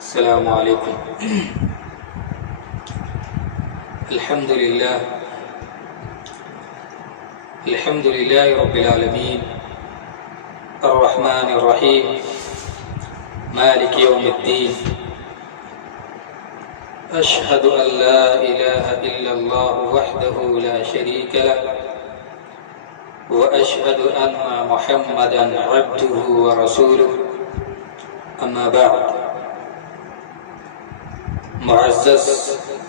अस्सलामु अलैकुम। अल्हम्दुलिल्लाह रब्बिल आलमीन अर्रहमानिर रहीम मालिकि यौमिद्दीन। अशहदु अन ला इलाहा इल्लल्लाह वहदहु ला शरीका लह व अशहदु अन्ना मुहम्मदन अब्दुहु व रसूलुहु। अम्मा बाद। मुअज़्ज़ज़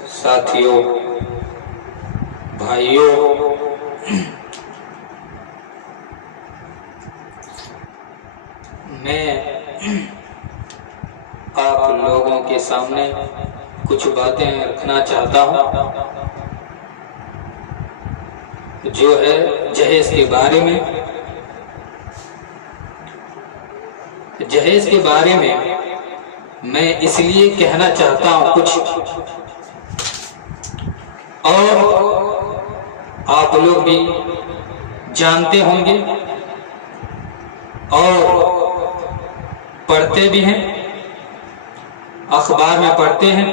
साथियों, भाइयों, मैं आप लोगों के सामने कुछ बातें रखना चाहता हूँ जो है जहेज के बारे में। जहेज के बारे में मैं इसलिए कहना चाहता हूँ कुछ, और आप लोग भी जानते होंगे और पढ़ते भी हैं, अखबार में पढ़ते हैं,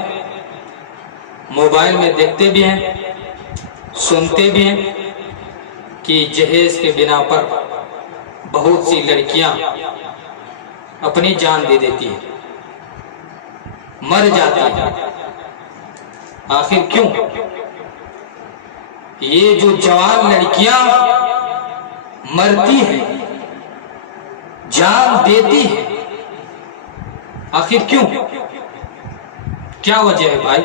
मोबाइल में देखते भी हैं, सुनते भी हैं कि जहेज के बिना पर बहुत सी लड़कियां अपनी जान दे देती हैं, मर जाती है। आखिर क्यों? ये जो जवान लड़कियां मरती हैं, जान देती हैं, आखिर क्यों? क्या वजह है भाई?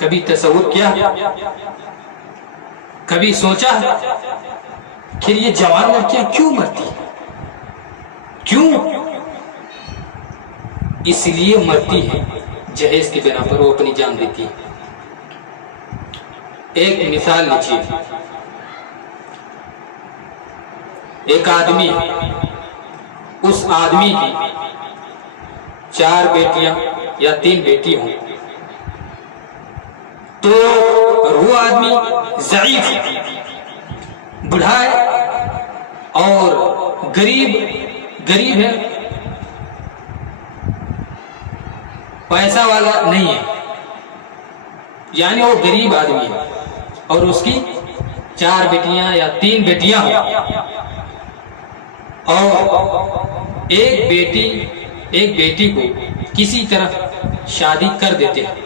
कभी तसव्वुर किया? कभी सोचा? कि ये जवान लड़कियां क्यों मरती हैं? क्यों? इसलिए मरती है जहेज के बिना पर वो अपनी जान देती है। एक मिसाल लीजिए, एक आदमी, उस आदमी की 4 बेटियां या 3 बेटी हों, तो वो आदमी ज़ईफ, बूढ़ा है और गरीब है, पैसा वाला नहीं है, यानी वो गरीब आदमी है और उसकी 4 बेटियां या 3 बेटियां हैं, और एक बेटी को किसी तरह शादी कर देते हैं,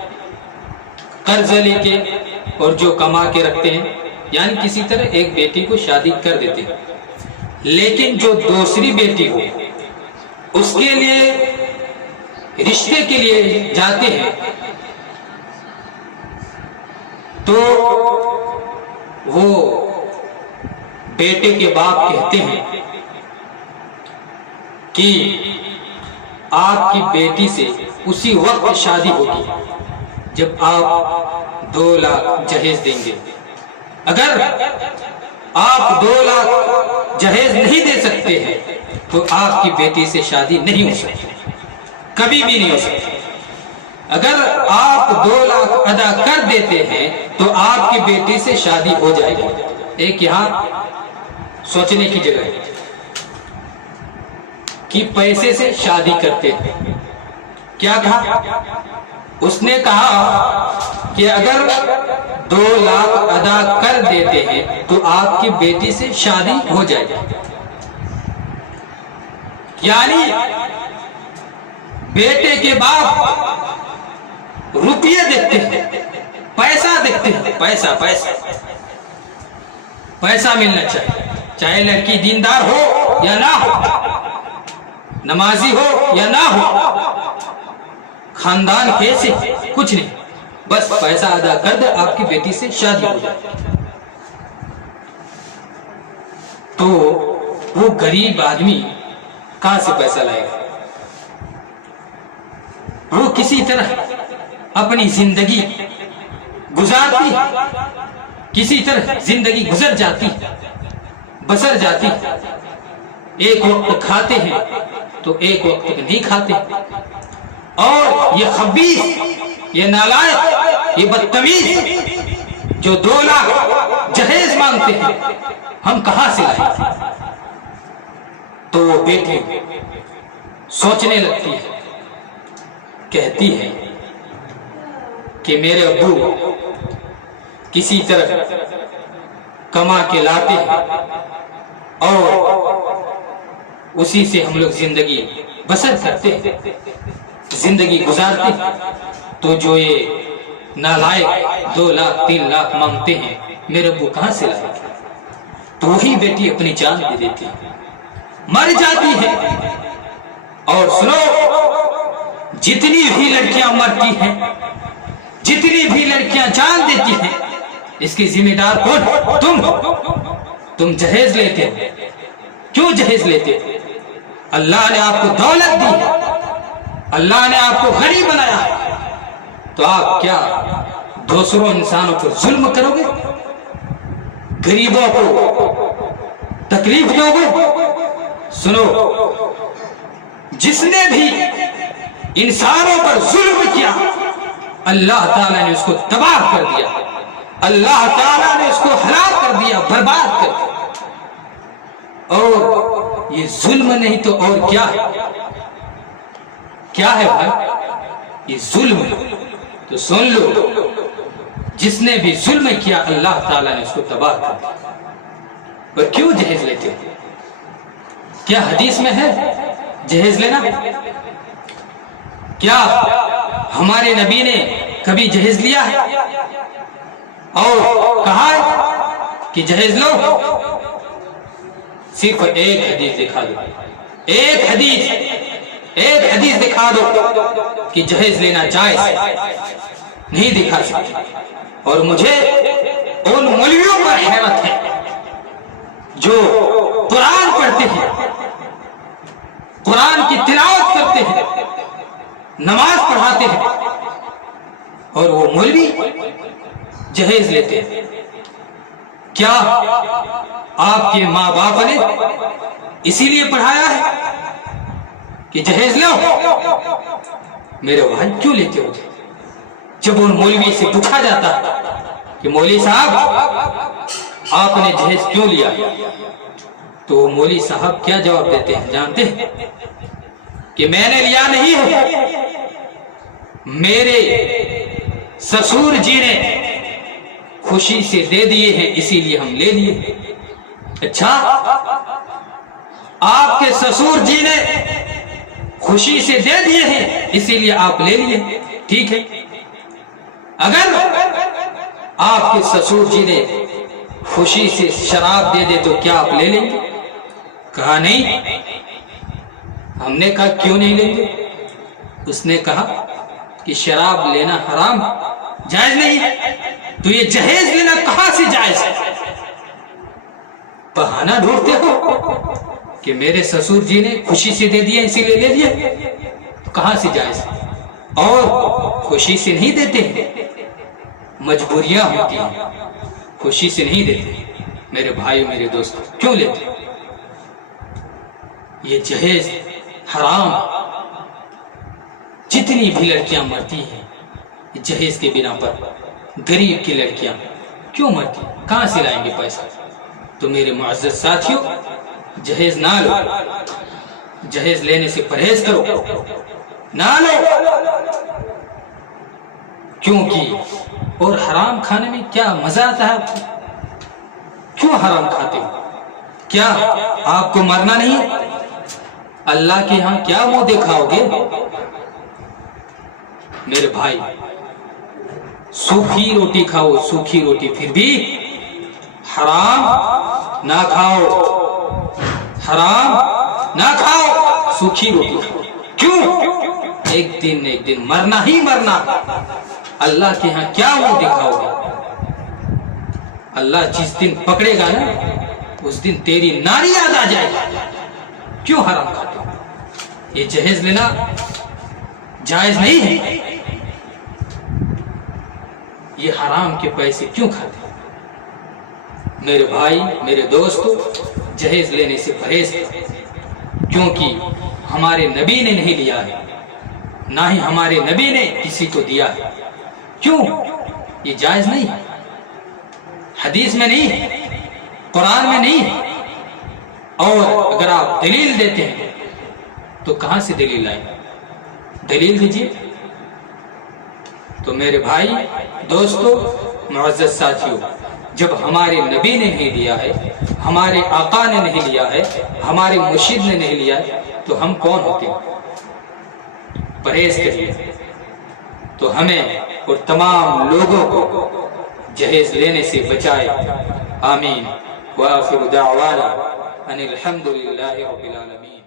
कर्ज लेके, और जो कमा के रखते हैं, यानी किसी तरह एक बेटी को शादी कर देते हैं। लेकिन जो दूसरी बेटी हो, उसके लिए रिश्ते के लिए जाते हैं, तो वो बेटे के बाप कहते हैं कि आपकी बेटी से उसी वक्त शादी होगी जब आप 2 लाख जहेज देंगे। अगर आप 2 लाख जहेज नहीं दे सकते हैं तो आपकी बेटी से शादी नहीं हो सकती, कभी भी नहीं हो सकती। अगर आप 2 लाख अदा कर देते हैं तो आपकी बेटी से शादी हो जाएगी। एक यहाँ सोचने की जगह है कि पैसे से शादी करते हैं। क्या कहा उसने? कहा कि अगर 2 लाख अदा कर देते हैं तो आपकी बेटी से शादी हो जाएगी। यानी बेटे के बाप रुपये देखते हैं, पैसा देखते हैं, पैसा मिलना चाहिए, चाहे लड़की दीनदार हो या ना हो, नमाजी हो या ना हो, खानदान कैसे, कुछ नहीं, बस पैसा अदा कर दे, आपकी बेटी से शादी हो जाए। तो वो गरीब आदमी कहां से पैसा लाएगा? वो किसी तरह अपनी जिंदगी गुजारती, किसी तरह जिंदगी गुजर जाती, बसर जाती। एक वक्त खाते हैं तो एक वक्त नहीं खाते। और ये खबीस, ये नालायक, ये बदतमीज जो 2 लाख जहेज मांगते हैं, हम कहां से लाए? तो वो बेटी सोचने लगती है कहती है कि मेरे अब्बू किसी तरह कमा के लाते हैं और उसी से हम लोग जिंदगी बसर करते हैं, जिंदगी गुजारते हैं। तो जो ये नालायक 2 लाख 3 लाख मांगते हैं, मेरे अब्बू कहां से लाए? तो वही बेटी अपनी जान दे देती है, मर जाती है। और सुनो, जितनी भी लड़कियां मरती हैं, जितनी भी लड़कियां जान देती हैं, इसकी जिम्मेदार कौन? तुम जहेज लेते हो। क्यों जहेज लेते हो? अल्लाह ने आपको दौलत दी है, अल्लाह ने आपको गरीब बनाया है, तो आप क्या दूसरों इंसानों पर जुल्म करोगे? गरीबों को तकलीफ दोगे? सुनो, जिसने भी इंसानों पर जुल्म किया, अल्लाह ताला ने उसको तबाह कर दिया, अल्लाह ताला ने उसको हलाक कर दिया, बर्बाद कर दिया। और ये जुल्म नहीं तो और क्या है? क्या है भाई? ये जुल्म है। तो सुन लो, जिसने भी जुल्म किया, अल्लाह ताला ने उसको तबाह कर दिया। और क्यों जहेज लेते हो? क्या हदीस में है जहेज लेना? क्या हमारे नबी ने कभी जहेज लिया है और कहा है कि जहेज लो? सिर्फ एक हदीस दिखा दो, एक हदीस दिखा दो कि जहेज लेना जायज नहीं दिखा सकते। और मुझे उन मौलवियों पर हैरत है जो कुरान पढ़ते हैं, कुरान की तिलावत करते हैं, नमाज पढ़ाते हैं, और वो मौलवी जहेज लेते हैं। क्या आपके माँ बाप ने इसीलिए पढ़ाया है कि जहेज लो? मेरे भाई क्यों लेते हो? जब उन मौलवी से पूछा जाता है कि मौलवी साहब आपने जहेज क्यों लिया, तो मौलवी साहब क्या जवाब देते हैं जानते हैं? कि मैंने लिया नहीं है, मेरे ससुर जी ने खुशी से दे दिए हैं, इसीलिए हम ले लिए। अच्छा, आपके ससुर जी ने खुशी से दे दिए हैं, इसीलिए आप ले लिए, ठीक है। अगर आपके ससुर जी ने खुशी से शराब दे दे तो क्या आप ले लेंगे? कहा नहीं। हमने कहा क्यों नहीं लेंगे? उसने कहा कि शराब लेना हराम, जायज नहीं है। तो ये जहेज लेना कहां से जायज है? बहाना ढूंढते हो कि मेरे ससुर जी ने खुशी से दे दिया इसीलिए ले लिया, तो कहां से जायज है? और खुशी से नहीं देते, मजबूरियां होती हैं, खुशी से नहीं देते। मेरे भाई मेरे दोस्तों, क्यों लेते? ये जहेज हराम। जितनी भी लड़कियां मरती हैं जहेज के बिना पर, गरीब की लड़कियां क्यों मरती? कहां से लाएंगे पैसा? तो मेरे मुअज़्ज़ज़ साथियों, जहेज ना लो, जहेज लेने से परहेज करो, ना लो। क्योंकि और हराम खाने में क्या मजा आता है आपको? क्यों हराम खाते हो? क्या आपको मरना नहीं है? अल्लाह के यहां क्या मुंह दिखाओगे? मेरे भाई, सूखी रोटी खाओ, सूखी रोटी, फिर भी हराम ना खाओ, हराम ना खाओ, सूखी रोटी खाओ। क्यों? एक दिन मरना ही मरना। अल्लाह के यहां क्या मुंह दिखाओगे? अल्लाह जिस दिन पकड़ेगा ना, उस दिन तेरी नारी याद आ जाएगी। क्यों हराम खाते हो? ये जहेज लेना जायज नहीं है। ये हराम के पैसे क्यों खाते? मेरे भाई मेरे दोस्तों, जहेज लेने से परहेज करो, क्योंकि हमारे नबी ने नहीं लिया है, ना ही हमारे नबी ने किसी को दिया है। क्यों? ये जायज नहीं है, हदीस में नहीं है, कुरान में नहीं है। और अगर आप दलील देते हैं तो कहां से दलील लाएंगे? दलील दीजिए। तो मेरे भाई, दोस्तों, मुअज़्ज़ज़ साथियों, जब हमारे नबी ने नहीं लिया है, हमारे आका ने नहीं लिया है, हमारे मुर्शिद ने नहीं लिया है, तो हम कौन होते हैं? परहेज करिए तो हमें और तमाम लोगों को जहेज लेने से बचाए। आमीन। व आखिरु दाअवाना अनिल हम्दुलिल्लाहि रब्बिल आलमीन।